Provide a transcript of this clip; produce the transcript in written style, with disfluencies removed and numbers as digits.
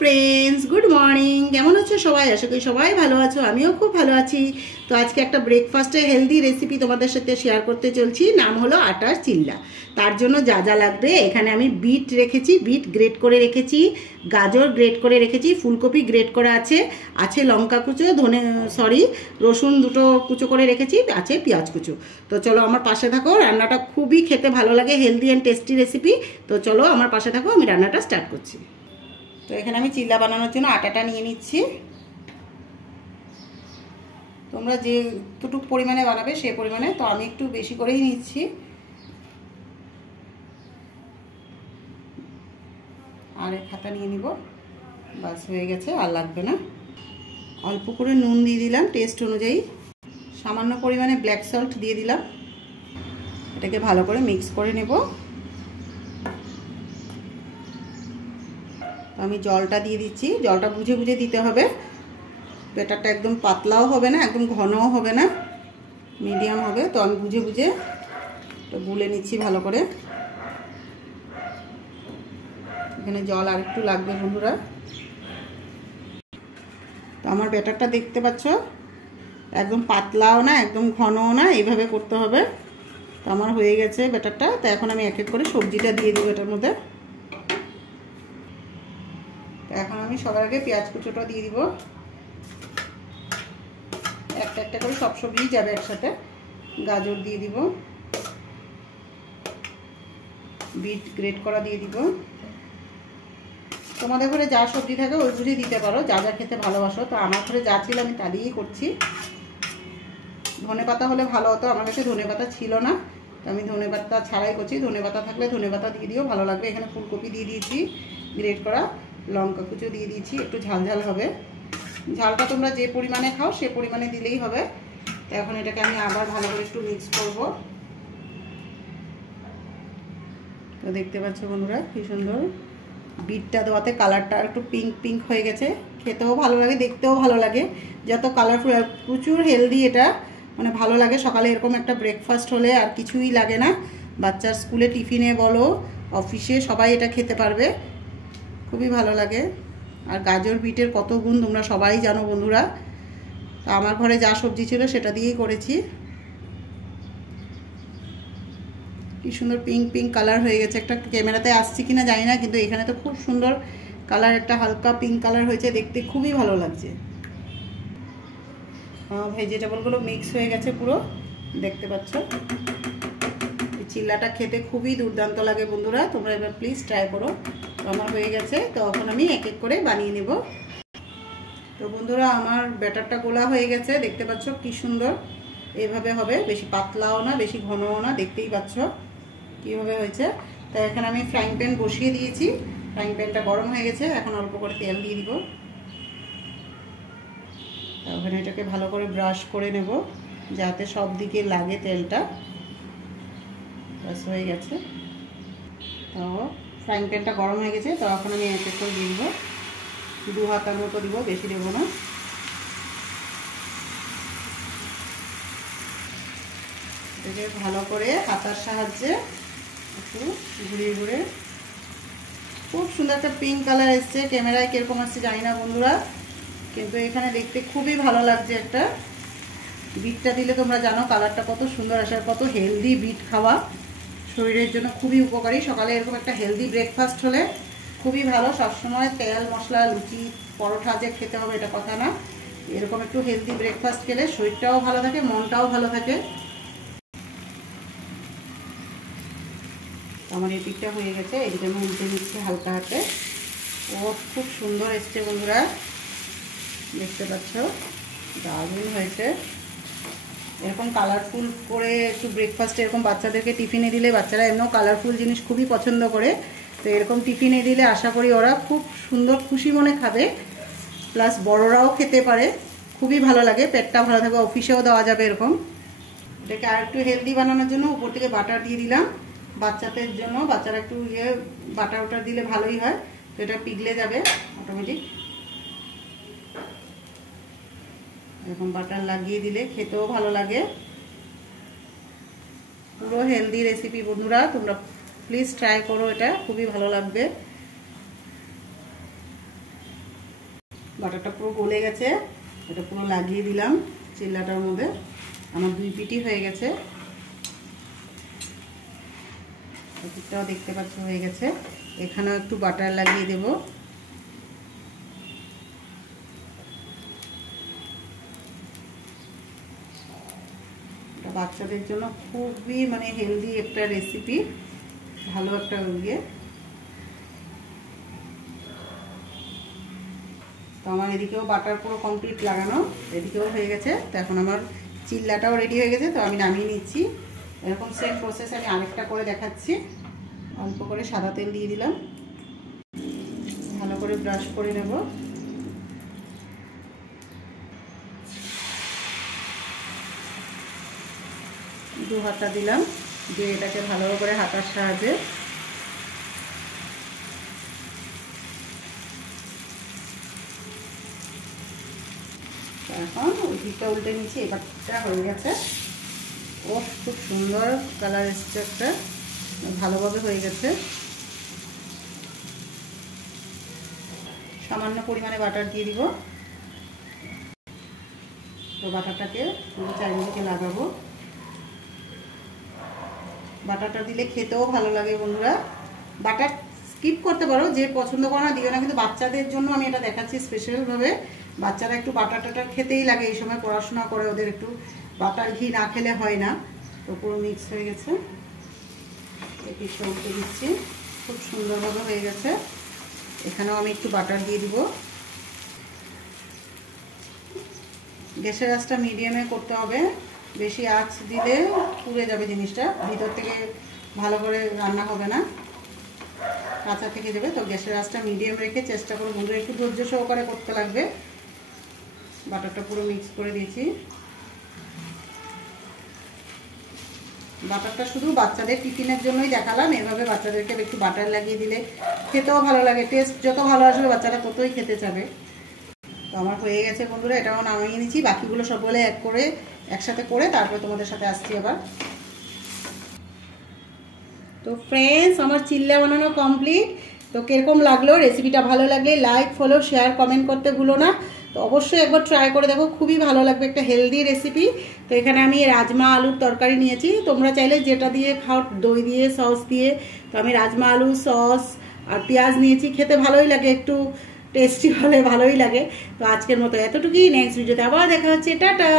Friends good morning केमन आछो सबाई आशा करी सबाई भालो आछो आमिও खूब भालो आছি। तो आज के एक ब्रेकफास्टे हेल्दी रेसिपि तुम्हारे साथे शेयर करते चलছি नाम हलो आटार चिल्ला। तार जोन्नो जा जा लागबे एखाने आमी बीट रेखेছি बीट ग्रेट करे रेखेছি गाजर ग्रेट करे रेखेছি फुलकपि ग्रेट करा आछे लंका कुचो धने सरि रसुन दुटो कुचो करे रेखेছি आछे पेঁয়াজ कुचो। तो चलो आमार पाशे थाको रान्नाटा खूबই खेते भालो लागे हेल्दी एंड टेस्टी रेसिपि। तो चलो आमार पाशे थाको आमी रान्नाटा स्टार्ट करছি। तो एखाने आमी चिल्ला बानानोर जोन्नो आटाटा निये निচ্ছি। তোমরা যেটুকু পরিমাণে বানাবে সেই পরিমাণে তো আমি একটু বেশি করেই নিচ্ছি। আর এক হাতা নিয়ে নিব, বাস হয়ে গেছে, আর লাগবে না। অল্প করে নুন দিয়ে দিলাম টেস্ট অনুযায়ী, সামান্য পরিমাণে ব্ল্যাক সল্ট দিয়ে দিলাম। এটাকে ভালো করে মিক্স করে নেব। আমি জলটা দিয়ে দিচ্ছি, জলটা বুঝে বুঝে দিতে হবে। ব্যাটারটা একদম পাতলাও হবে না একদম ঘনও হবে না, মিডিয়াম হবে। তো আমি বুঝে বুঝে তো গুলে নিচ্ছি ভালো করে। এখানে জল আর একটু লাগবে বন্ধুরা। তো আমার ব্যাটারটা দেখতে পাচ্ছ একদম পাতলাও না একদম ঘনও না, এইভাবে করতে হবে। তো আমার হয়ে গেছে ব্যাটারটা। তো এখন আমি এক এক করে সবজিটা দিয়ে দেব এটার মধ্যে। তো এখন আমি সবার আগে পেঁয়াজ কুচোটা দিয়ে দিব। একটা একটা করে সব সবজি যাবে একসাথে। গাজর দিয়ে দিব, বিট গ্রেট করা দিয়ে দিব। তোমাদের ঘরে যা সবজি থাকে ওই বুঝে দিতে পারো, যা যা খেতে ভালোবাসো। তো আমার ঘরে যা ছিল আমি তা দিয়েই করছি। ধনেপাতা হলে ভালো হতো, আমার কাছে ধনেপাতা ছিল না, তো আমি ধনেপাতা ছাড়াই করছি। ধনেপাতা থাকলে ধনেপাতা দিয়ে দিও, ভালো লাগবে। এখানে ফুলকপি দিয়ে দিয়েছি গ্রেট করা, লঙ্কা কুচো দিয়ে দিয়েছি, একটু ঝাল ঝাল হবে। ঝালটা তোমরা যে পরিমাণে খাও সে পরিমাণে দিলেই হবে। তো এখন এটাকে আমি আবার ভালো করে একটু মিক্স করব। তো দেখতে পাচ্ছ বন্ধুরা কি সুন্দর বিটটা দেওয়াতে কালারটা একটু পিঙ্ক পিঙ্ক হয়ে গেছে। খেতেও ভালো লাগে, দেখতেও ভালো লাগে, যত কালারফুল। আর প্রচুর হেলদি, এটা মানে ভালো লাগে। সকালে এরকম একটা ব্রেকফাস্ট হলে আর কিছুই লাগে না। বাচ্চার স্কুলে টিফিনে বলো অফিসে সবাই এটা খেতে পারবে, খুবই ভালো লাগে। আর গাজর বিটের কত গুণ তোমরা সবাই জানো বন্ধুরা। তো আমার ঘরে যা সবজি ছিল সেটা দিয়েই করেছি। কি সুন্দর পিঙ্ক পিঙ্ক কালার হয়ে গেছে। একটা ক্যামেরাতে আসছে কিনা জানি না, কিন্তু এখানে তো খুব সুন্দর কালার, একটা হালকা পিঙ্ক কালার হয়েছে, দেখতে খুবই ভালো লাগছে। ভেজিটেবলগুলো মিক্স হয়ে গেছে পুরো, দেখতে পাচ্ছ। এই চিল্লাটা খেতে খুবই দুর্দান্ত লাগে বন্ধুরা, তোমরা এবার প্লিজ ট্রাই করো। আমার হয়ে গেছে, তো এখন আমি এক এক করে বানিয়ে নেব। তো বন্ধুরা আমার ব্যাটারটা গোলা হয়ে গেছে, দেখতে পাচ্ছ কি সুন্দর। এইভাবে হবে, বেশি পাতলাও না বেশি ঘনও না, দেখতেই পাচ্ছ কীভাবে হয়েছে। তো এখানে আমি ফ্রাইং প্যান বসিয়ে দিয়েছি, ফ্রাইং প্যানটা গরম হয়ে গেছে। এখন অল্প করে তেল দিয়ে দিব। ওখানে এটাকে ভালো করে ব্রাশ করে নেব যাতে সব দিকে লাগে তেলটা। ব্রাশ হয়ে গেছে। তো ফ্রাইং প্যানটা গরম হয়ে গেছে। তো এখন আমি এক এক করে দিয়ে দেবো, 2 হাতার মতো দিব, বেশি দেবো না। এটাকে ভালো করে হাতার সাহায্যে একটু ঘুরিয়ে ঘুরে। খুব সুন্দর একটা পিঙ্ক কালার এসছে, ক্যামেরায় কীরকম আসছে জানি না বন্ধুরা, কিন্তু এখানে দেখতে খুবই ভালো লাগছে। একটা বিটটা দিলে তোমরা জানো কালারটা কত সুন্দর আসে। আর কত হেলদি বিট খাওয়া শরীরের জন্য খুবই উপকারী। সকালে এরকম একটা হেলদি ব্রেকফাস্ট হলে খুবই ভালো। সবসময় তেল মশলা লুচি পরোটা যে খেতে হবে এটা কথা না, এরকম একটু হেলদি ব্রেকফাস্ট খেলে শরীরটাও ভালো থাকে, মনটাও ভালো থাকে। আমার এই পিঠটা হয়ে গেছে, এদিকে আমি উল্টে নিচ্ছি হালকা হাতে। ও খুব সুন্দর এসছে বন্ধুরা, দেখতে পাচ্ছ দারুণ হয়েছে। এরকম কালারফুল করে একটু ব্রেকফাস্টে এরকম বাচ্চাদেরকে টিফিনে দিলে, বাচ্চারা এমনও কালারফুল জিনিস খুবই পছন্দ করে। তো এরকম টিফিনে দিলে আশা করি ওরা খুব সুন্দর খুশি মনে খাবে, প্লাস বড়রাও খেতে পারে, খুবই ভালো লাগে, পেটটা ভালো থাকবে। অফিসেও দেওয়া যাবে এরকম। এটাকে আর একটু হেলদি বানানোর জন্য উপর থেকে বাটার দিয়ে দিলাম বাচ্চাদের জন্য। বাচ্চারা একটু বাটার ওটার দিলে ভালোই হয়, তো এটা পিঘলে যাবে অটোমেটিক। এরকম বাটার লাগিয়ে দিলে খেতেও ভালো লাগে। পুরো হেলদি রেসিপি বন্ধুরা, তোমরা প্লিজ ট্রাই করো, এটা খুবই ভালো লাগবে। বাটারটা পুরো গলে গেছে, এটা পুরো লাগিয়ে দিলাম চিল্লাটার মধ্যে। আমার 2 পিঠই হয়ে গেছে, এদিকটাও দেখতে পাচ্ছ হয়ে গেছে। এখানেও একটু বাটার লাগিয়ে দেব। এটা বাচ্চাদের জন্য খুবই মানে হেলদি একটা রেসিপি, ভালো একটা ইয়ে। তো আমার এদিকেও বাটার পুরো কমপ্লিট লাগানো, এদিকেও হয়ে গেছে। তো এখন আমার চিল্লাটাও রেডি হয়ে গেছে, তো আমি নামিয়ে নিচ্ছি। এরকম সেম প্রসেস আমি আরেকটা করে দেখাচ্ছি। অল্প করে সাদা তেল দিয়ে দিলাম, ভালো করে ব্রাশ করে নেব। দু হাতা দিলাম, দিয়ে এটাকে ভালো করে হাতার সাহায্যে এখন ওই দিকটা উল্টে নিচ্ছি। এবারটা হয়ে গেছে। ও খুব সুন্দর কালার এসছে, একটা ভালোভাবে হয়ে গেছে। সামান্য পরিমাণে বাটার দিয়ে দিব। তো বাটারটাকে পুরো চারিদিকে লাগাবো। বাটারটা দিলে খেতেও ভালো লাগে বন্ধুরা। বাটার স্কিপ করতে পারো, যে পছন্দ করে না দিও না, কিন্তু বাচ্চাদের জন্য আমি এটা দেখাচ্ছি স্পেশালভাবে। বাচ্চারা একটু বাটার টাটার খেতেই লাগে, এই সময় পড়াশোনা করে, ওদের একটু বাটার ঘি না খেলে হয় না। তো পুরো মিক্স হয়ে গেছে, এটি উল্টে দিচ্ছি। খুব সুন্দরভাবে হয়ে গেছে। এখানেও আমি একটু বাটার দিয়ে দিব। গ্যাসের আঁচটা মিডিয়ামে করতে হবে, বেশি আঁচ দিলে পুড়ে যাবে জিনিসটা, ভিতর থেকে ভালো করে রান্না হবে না, কাঁচা থেকে যাবে। তো গ্যাসের আঁচটা মিডিয়াম রেখে চেষ্টা করো বন্ধুরা, একটু ধৈর্য সহকারে করতে লাগবে। বাটারটা পুরো মিক্স করে দিয়েছি। বাটারটা শুধু বাচ্চাদের টিফিনের জন্যই দেখালাম। এভাবে বাচ্চাদেরকে একটু বাটার লাগিয়ে দিলে খেতেও ভালো লাগে, টেস্ট যত ভালো আসবে বাচ্চারা ততই খেতে চাবে। তো আমার হয়ে গেছে বন্ধুরা, এটাও নামিয়ে নিচ্ছি। বাকিগুলো সবগুলো একসাথে করে তারপরে তোমাদের সাথে আসছি আবার। তো ফ্রেন্ডস, আমার চিল্লা বানানো কমপ্লিট। তো কিরকম লাগলো রেসিপিটা? ভালো লাগলে লাইক, ফলো, শেয়ার, কমেন্ট করতে ভুলো না। তো অবশ্যই একবার ট্রাই করে দেখো, খুবই ভালো লাগবে, একটা হেলদি রেসিপি। তো এখানে আমি রাজমা আলুর তরকারি নিয়েছি, তোমরা চাইলে যেটা দিয়ে খাও, দই দিয়ে, সস দিয়ে। তো আমি রাজমা আলু, সস আর পেঁয়াজ নিয়েছি, খেতে ভালোই লাগে, একটু টেস্টি হলে ভালোই লাগে। তো আজকের মতো এতটুকুই, নেক্সট ভিডিওতে আবার দেখা হচ্ছে, টাটা।